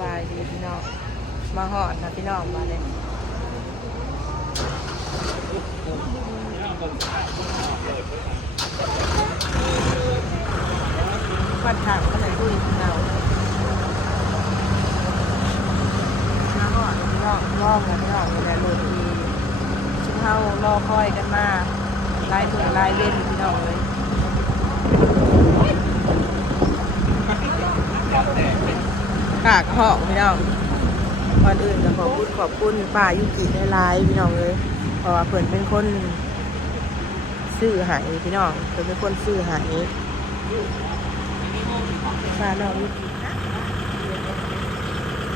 บายดีพี่น้อง มาหอดนะพี่น้องมาเลยปัดถังก็เลยคุยพี่น้องมาหอดพี่น้องรอบนะพี่น้องอยู่ในรถทีชุดเฮารอคอยกันมาลายมือลายเล่นพี่น้องเลย กากเหาะพี่น้องก่อนอื่นก็ขอบคุณขอบคุณป้ายุกิได้ไลายพี่น้องเลยเพราะว่าเพิ่นเป็นคนซื้อใหายพี่น้องเพิ่นเป็นคนซื้อใหายป้าน้องยุกิ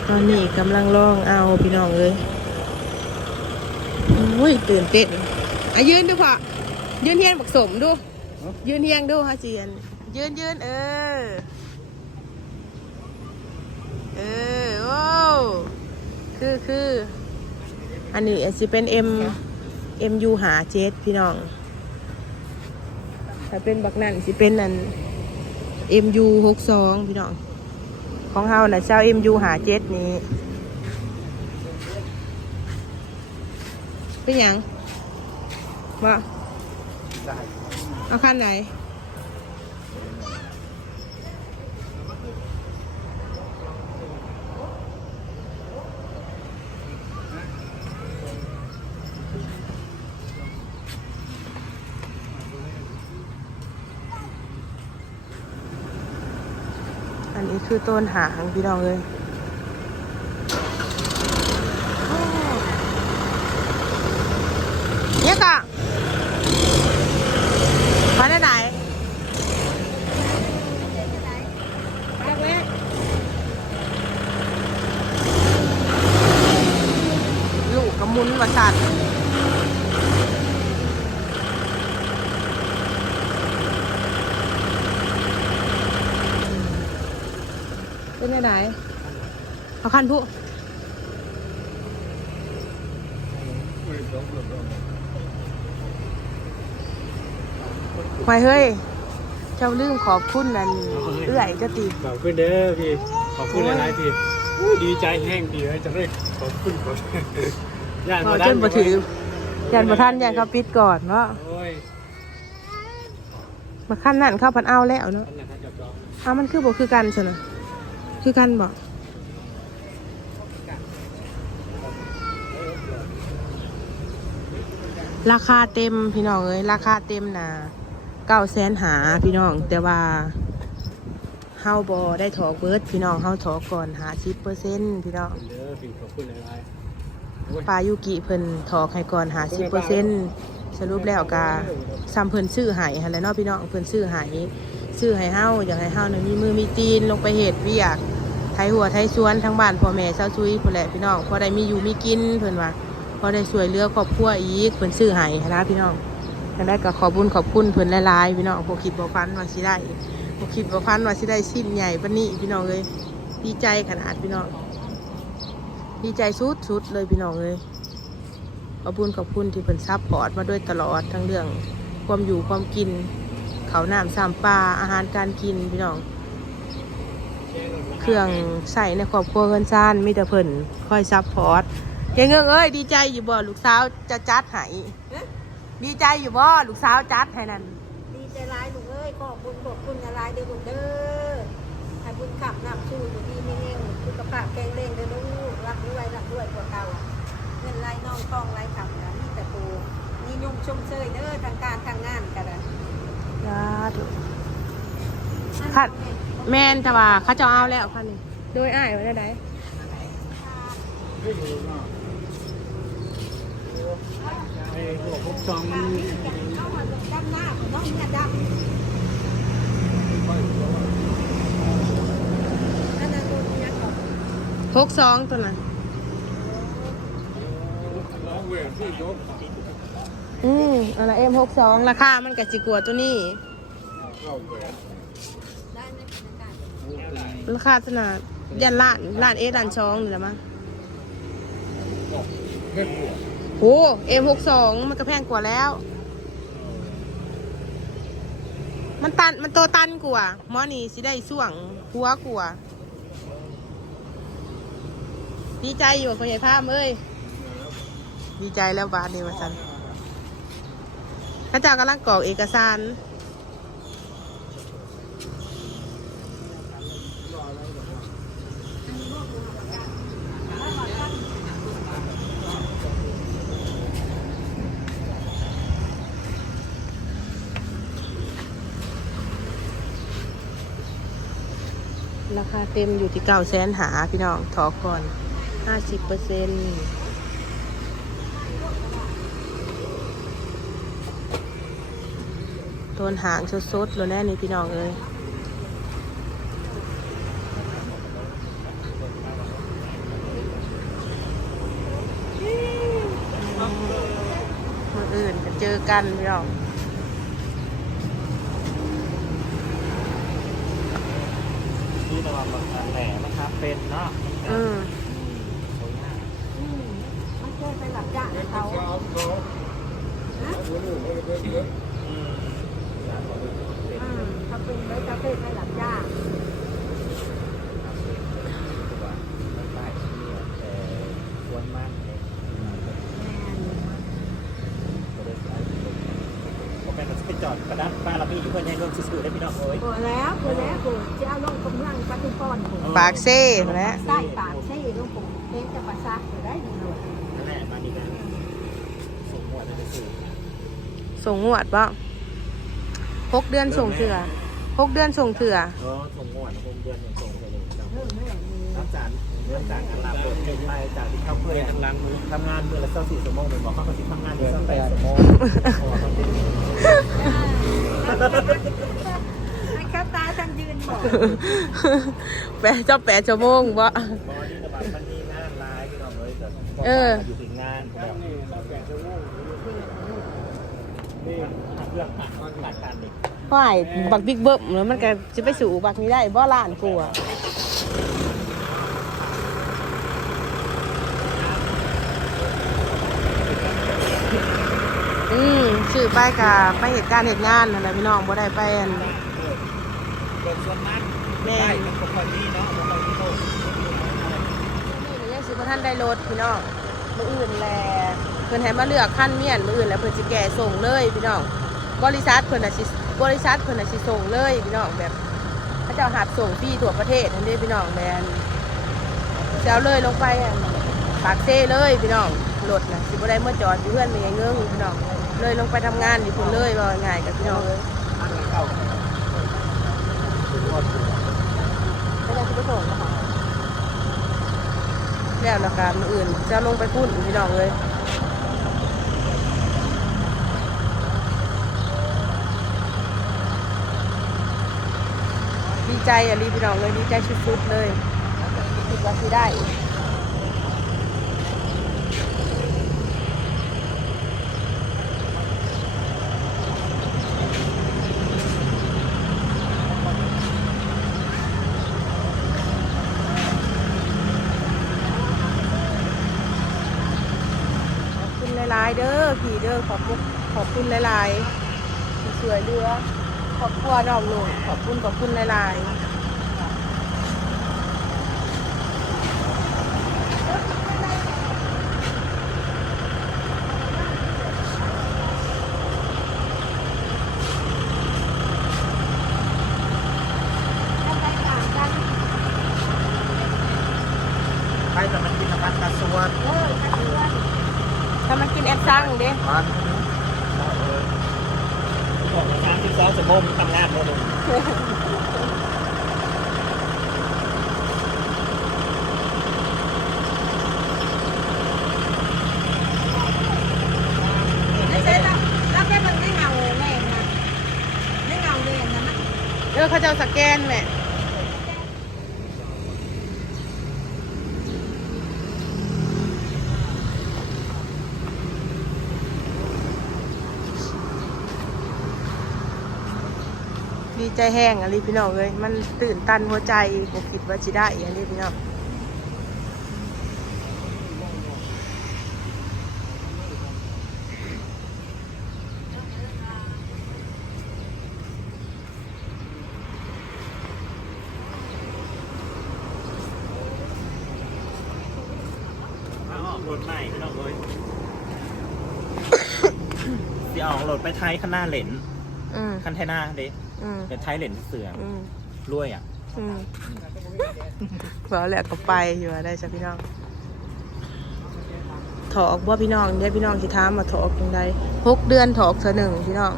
ตอนนี้กำลังลองเอาพี่น้องเลยโอ้ยตื่นเต้นอะยืนดูพ่อยืนเฮียงบักสมดู ยืนเฮียงดูฮะเจียนยืนยืนเออ เออโอ้คือคืออันนี้อาจจะเป็น M M U หาเจ็ดพี่น้องถ้าเป็นบักนั่นสิเป็นนั่น M U หกสองพี่น้อง ของเฮาน่ะเจ้า M U หาเจ็ดนี้เป็นยังว่าเอาขั้นไหน ต้นหางพี่น้องเลยเนี่ยกะมาได้ไหนมาแรกลูกกระมุนประสัน เป็นยังไงเอาคันผู้ไปเฮ้ย เจ้าลืมขอบคุณนั่นเอื้อยเจะตีขอบคุณเด้อพี่ ขอบคุณหลายๆพี่อุ้ยดีใจแห้งดีเลยจะได้ขอบคุณขอบคุณย่านพอบ่จได้นมาถือยันประท่านยันเขาปิดก่อนเนาะโอ้ยมาขั้นนั่นเข้าพันเอาแล้วเนาะอันนั้นเขาจะจองอ้าวมันคือบอกคือกันใช่ไหม คือกันบอกราคาเต็มพี่น้องเอ้ยราคาเต็มนะเก้าแสนหาพี่น้อง แต่ว่าเฮาบอได้ถอกเบิร์ดพี่น้องเฮาถอกก่อนหาสิบเปอร์เซ็นต์พี่น้องเด้อพี่ขอบคุณหลายหลายปายุกิเพิ่นถอกให้ก่อนหาสิบเปอร์เซ็นต์สรุปแล้วกาซ้ำเพิ่นซื้อหายหันแหละเนาะพี่น้องเพิ่นซื้อหาย ซื้อให้เฮาอยากให้เฮาเนี่ยมีมือมีตีนลงไปเฮ็ดเวียกไถหัวไถสวนทั้งบ้านพ่อแม่เช้าซุยพุ่นแหละพี่น้องพอได้มีอยู่มีกินเพิ่นว่าพอได้ช่วยเหลือครอบครัวอีกเพิ่นซื้อให้นะพี่น้องทางได้ก็ขอบุญขอบคุณเพิ่นหลายๆพี่น้องบ่คิดบ่ฝันว่าสิได้บ่คิดบ่ฝันว่าสิได้สิ้นใหญ่ปานนี้พี่น้องเอ้ยดีใจขนาดพี่น้องดีใจสุดๆเลยพี่น้องเลยขอบคุณขอบคุณที่เพิ่นซัพพอร์ตมาด้วยตลอดทั้งเรื่องความอยู่ความกิน เขาน้ำสามปลาอาหารการกินพี่น้อง เครื่องใส่ในครอบครัวเงินซ่านมีแต่เพิ่นค่อยซัพพอร์ตเก่งเงเอ้ยดีใจอยู่บ่ลูกสาวจะจัดให้ดีใจอยู่บ่ลูกสาวจัดให้นั่นดีใจร้ายลูกเอ้ยขอบคุณขอบคุณอะไรเด้อลูกเด้อให้บุญขับนับสู้อยู่ดีไม่แห้งสุขภาพแข็งแรงเด้อลูกรักด้วยรักด้วยกว่าเก่าเงินไหลน้องทองไหลขับนะนี่แต่ปูนี่ยุ่งชมเชยเด้อทางการทางงานกันนะ สาธุค่ะแมนแต่ว่าเขาจะเอาแล้วค่ะนี่โดยอ้ายไว้ได้ไดไอ้พวกพวกจองมันเข้ามาดำหน้าของน้องเนี่ยดำอันนั้นตัวนี้นหกสองตัวนั้น อืมอันนั้นเอ็มหกสองราคา มันกับจิกลัวตัวนี้ ราคาขนาดยันล้านล้านเอล้านช่องนี่แหละมั้งโอ้เอ็มหกสองมันก็แพงกว่าแล้ว มันตัน มันโตตันกว่าหมอนี่สิได้ส่วงหัวกว่าดีใจอยู่พ่อใหญ่ภาพเอ้ย ดีใจแล้วบาทนี่มาสัน ข้าเจ้ากำลังกรอกเอกสาร ราคาเต็มอยู่ที่เก้าแสนหาพี่น้องถอก่อนห้าสิบเปอร์เซ็นต์ ต้นหางสดๆเลยแน่นี่พี่น้องเอ้ยมืออื่นจะเจอกันพี่น้องที่ระวังมันแหลมนะครับเป็นเนาะอืมอืมมันเคยไปหลับจ้างเขาฮะอืมเขา เป็นไว้จะเป็นไปหลับจ้างควรมันแม่นโอเคเราจะไปจอดกระดานป้าเราพี่อยู่เพื่อนให้ร่วมซื้อได้พี่น้องเอ้ยโกแล้วโกแล้วโกจะเอาลงกำลังปฏิปอนปากเซ่และใต้ปากใช่ลงผมเล่นจะประสาทอยู่ได้ดีเลยนั่นแหละมาดีกันส่งหมวดไปสู่ส่งงวดป่ะหกเดือนส่งเถื่อ หกเดือนส่งเถื่อเออส่งหมวดผมเดือนยังส่งไปเลยเรื่องเรื่องนี้รับจานเรื่องจากการรับรถเป็นไปจากที่เข้าเพื่อนทำงานมือทำงานเมื่อละเจ้าสี่ชั่วโมงเป็นบอกเขาก็สิทำงานเดือนแปดชั่วโมงพอทำเป็นให้ข้าตาทันยืนบอกแปดเจ้าแปดชั่วโมงบ่บอดี้กระเออ ออยู่ถึงงานแบบเรื่องผ่านผ่านการเด็กฝ่ายบักบิ๊กเบิ้มแล้วมันก็จะไปสู่บักนี้ได้บ่ล้านกลัวอืมชื่อไป้ายกาไปเหตุการณ์เหตุงานนั่นแหละพี่น้องบ่ได้ไปอันเกิดส่วนนั้นแม่ได้เป็นคนนี้เนาะคนคนนี้โตนี่ยังสิบท่านได้รถพี่น้องมืออื่นแล พิ่นให้มาเลือกคันเมียนมืออื่นแล้วเพิ่นสิแก่ส่งเลยพี่น้องบริษัทเพิ่นน่ะสิบริษัทเพิ่นน่ะสิส่งเลยพี่น้องแบบเขาเจ้าหับส่งฟรีทั่วประเทศนั่นเด้พี่น้องแบรนด์จะเอาเลยลงไปอันปากเซ่เลยพี่น้องรถน่ะสิบ่ได้เมื่อจอดอยู่เพื่อนมีไงเงิ้งพี่น้องเลยลงไปทำงานอยู่พุ่นเลยว่าง่ายกับพี่น้องเลยอันนั้นเข้าถึงว่าเขาจะสิไปส่งนะคะแล้วล้วก็มื้ออื่นจะลงไปพุ่นพี่น้องเลย ใจอะรีพี่น้องเลยดีใจสุดๆเลยคิดว่าสิได้ขอบคุณหลายๆเด้อพี่เด้อขอบคุณขอบคุณหลายๆที่ช่วยเหลื อขอบครัวน้องลูกขอบคุณขอบคุณหลายๆถ้าไปต่างกันไปแต่มันกินน้ำมันกระสวนเออกันเพื่อนถ้ามันกินแอปซังเด้ มันบอกงานที่ซ้อม สมมทำงานเลยไม่ใช่แล้วแล้วแค่มันไม่เงาแรงนะไม่เงาแรงนะมันเออเขาจะเอาสแกนแม่ดี ใจแห้งอะไรพี่น้องเลยมันตื่นตันหัวใจผมคิดว่าจะได้อันนี้พี่น้องรถใหม่พี่น้องเลยที่ออกรถไปไทยข้างหน้าเหรนอืม คันไทยหน้าเด็ อืมเป็นไทยเหรนเสืออืมรวยอะอืมบอกแล้วก็ไปอยู่ว่าได้จ้ะพี่น้องถอกบ่พี่น้องเดี๋ยวพี่น้องสิถามมาถอกจังไดหกเดือนถอกเทื่อหนึ่งพี่น้อง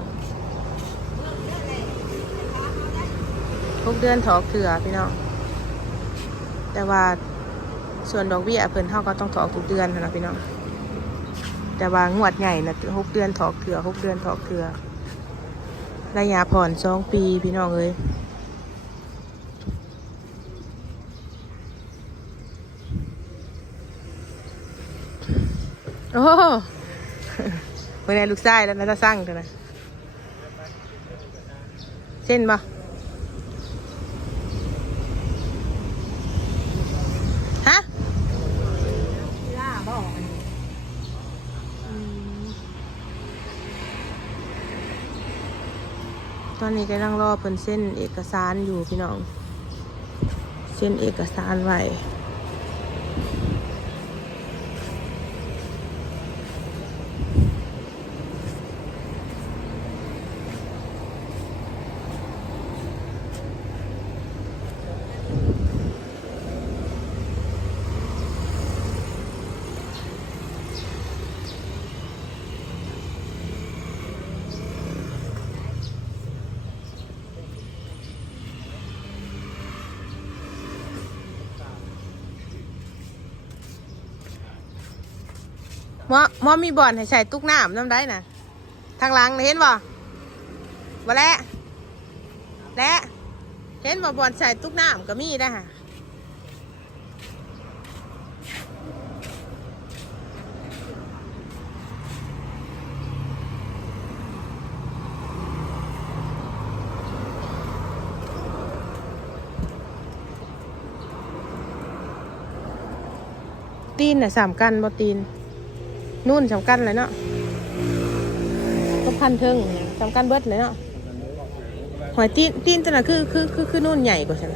หกเดือนถอกเถื่อพี่น้อง แต่ว่าส่วนดอกเบี้ยเพิ่นเฮาก็ต้องถอกทุกเดือนหั้นนะพี่น้อง แต่ว่างวดใหญ่นะหกเดือนถอกเถื่อหกเดือนถอกเถื่อ ระยะผ่อนสองปีพี่น้องเอ้ยโอ้เมื่อไหรลูกชายแล้วนะจะสร้างเถอะนะเส้นปะฮะ ล่าบอก ตอ นี้กำลังรอเพิ่นเส้นเอกสารอยู่พี่น้อง เส้นเอกสารไว้ หมอหมอมีบ่อนให้ใส่ตุกน้ำน้ำได้นะทางหลังเห็นบ่บ่และและเห็นบ่บ่อนใส่ตุกน้ำก็มีได้ฮะตีนน่ะสามกันบ่ตีน นู่นสำคัญเลยเนาะก็พันเทิงเนี่ยสำคัญเบิดเลยเนาะหอยตีนตีนตัวน่ะคือคือคือคือนู่นใหญ่กว่าฉัน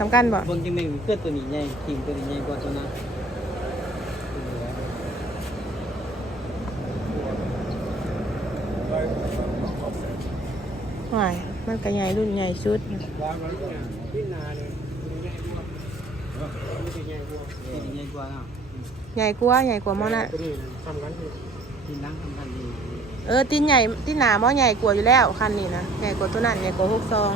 สำคัญบ่เบิ่งจังหนึ่งเพื่อตัวนี้ใหญ่ทีมตัวนี้ใหญ่กว่าตัวนั้นหอยมันก็ใหญ่รุ่นใหญ่สุดร้านมันเนี่ยที่นาเนี่ยมันใหญ่กว่ามันจะใหญ่กว่าตัวนี้ใหญ่กว่าเนาะ ใหญ่กว่าใหญ่กว่าหมอน่ะตัวนี้ทำกันที่ทีมดังทำกันดีเออตีนใหญ่ตีนหนาหมอใหญ่กว่าอยู่แล้วคันนี้นะใหญ่กว่าตัวนั้นใหญ่กว่าหกซอง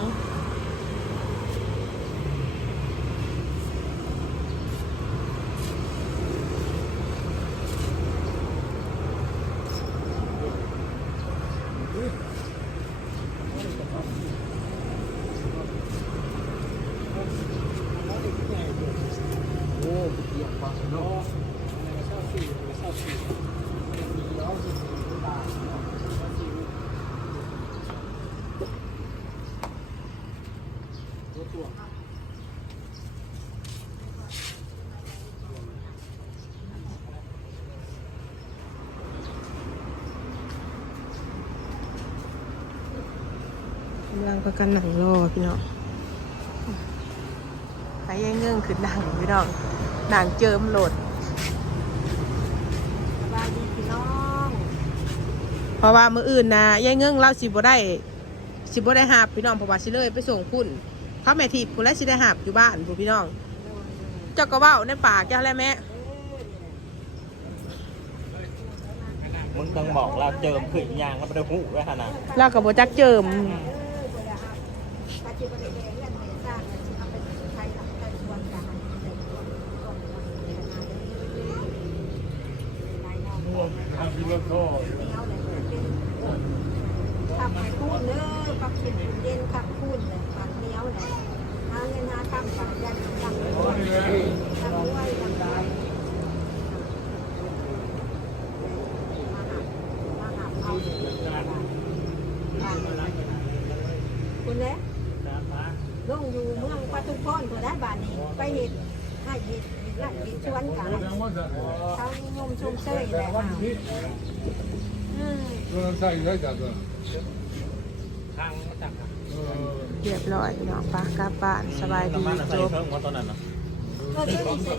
โอ้เกี่ยวกว่าเนาะ กำลังประกันหนังรอพี่น้องใครยังเงื่องขึ้นหนังพี่น้องหนังเจิมโหลดสบายดีพี่น้อง เพราะว่ามืออื่นนะยายเงื่งเล่าสิบ่ได้สิบ่ได้หาบพี่น้องเพราะว่าสิเลยไปส่งพุ่นเขาแม่ทีผู้แลสิได้หาบอยู่บ้านผู้พี่น้อง เจ้าก็เว้าในปากเจ้าแหล้วแม่มึงต้องบอกเราเจิมขึ้นยางแล้วไปดูหูด้วยขนาดเราก็บ่จักเจิม เออบ่ได้ครับ ปัจจุบันนี้เรื่องเงินสร้างเงินสิเอาไปใช้หลักใช้ส่วนกันใช้ส่วนก่อนนายน้องทำที่รถโซ่เอาเลยเป็นขับคูนเด้อขับเข็นเย็นขับคูนเลยขับเนี้ยวเลยหาเงินหาคำกับยันยังด้วยยังด้วยยังได้มาหามาหาเอาคุณเด้ลงอยู่เมืองป ทุมพรเพื่อได้บานนี้ไปเห็ดให้เห็ดเห็ดไร่เห็ดชวนกันเขานิยมชมเชยแหละเอาอืมเราใส่ได้จากเออทางมาจากเรียบร้อยพี่น้องปะกลับบ้านสบายดีน้ำมันอะจใส่บเพิ่มว่าตอนนั้นเนาะก็จะมี